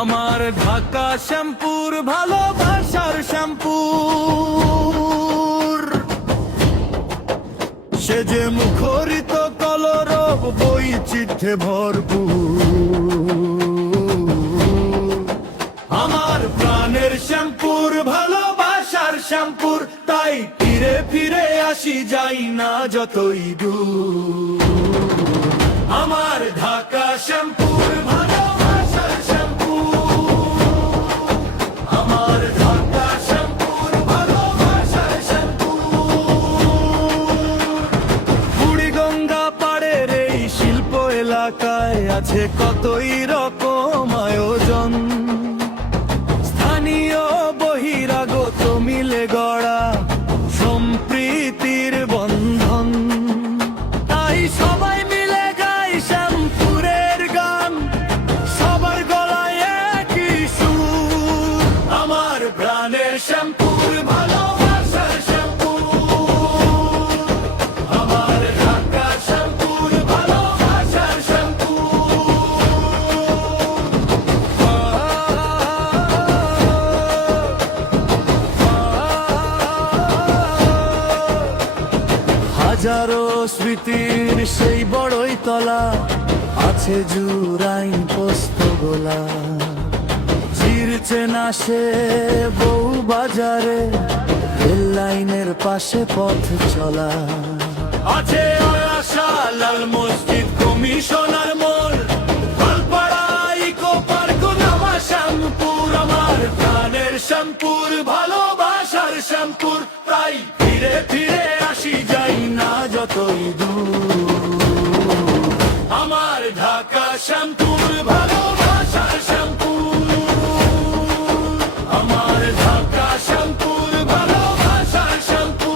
আমার ঢাকা শ্যাম্পুর ভালোবাসার শ্যাম্পুর, সে যে মুখরিত কলরব বৈচিত্র্যে ভরপুর। আমার প্রাণের শ্যাম্পুর ভালোবাসার শ্যাম্পুর, তাই ফিরে ফিরে আসি যাই না যতই দূর। আমার ঢাকা শ্যাম্পুর ভালোবাসার শ্যাম্পু, আমার ঢাকা শ্যাম্পুর ভালোবাসার শ্যাম্পু। বুড়িগঙ্গা পাড়ের এই শিল্প এলাকায় আছে কতই রকম আয়োজন, স্থানীয় বহিরাগত মিলে গড়া সম্প্রীতির বন্ধন। তাই সবাই মিলে গাই শ্যামপুরের গান, সবার গলায় একই সুর। আমার প্রাণের শ্যাম্পুর ভালোবাসার শ্যাম্পু, আমার ঢাকা শ্যাম্পুর ভালোবাসার শ্যাম্পু। হাজারো স্মৃতির সেই বড়ই তলা আছে জুরাইন পোস্ত গোলা, চিরছে না সে বউ বাজারে, রেল লাইনের পাশে পথ চলা। আছে আশা লাল মসজিদ, কমিশনার মোড়, পালপাড়া ইকো পার্ক, নামা শ্যামপুর। আমার প্রাণের শ্যাম্পুর ভালোবাসার শ্যাম্পুর, তাই ফিরে ফিরে আসি যাই না যতই দূর। আমার ঢাকা শ্যাম্পুর ভালোবাসার শ্যাম্পু, আমার ঢাকা শ্যাম্পুর ভালোবাসার শ্যাম্পু।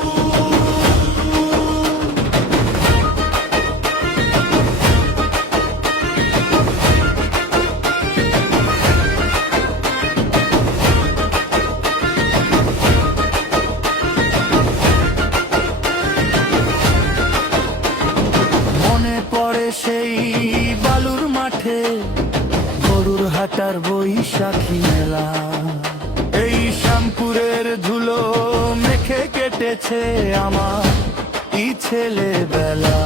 মনে পড়ে সেই বালুর মাঠে গরুর হাটার বৈশাখী মেলা, এই শ্যামপুরের ধুলো মেখে কেটেছে আমার এই ছেলেবেলা।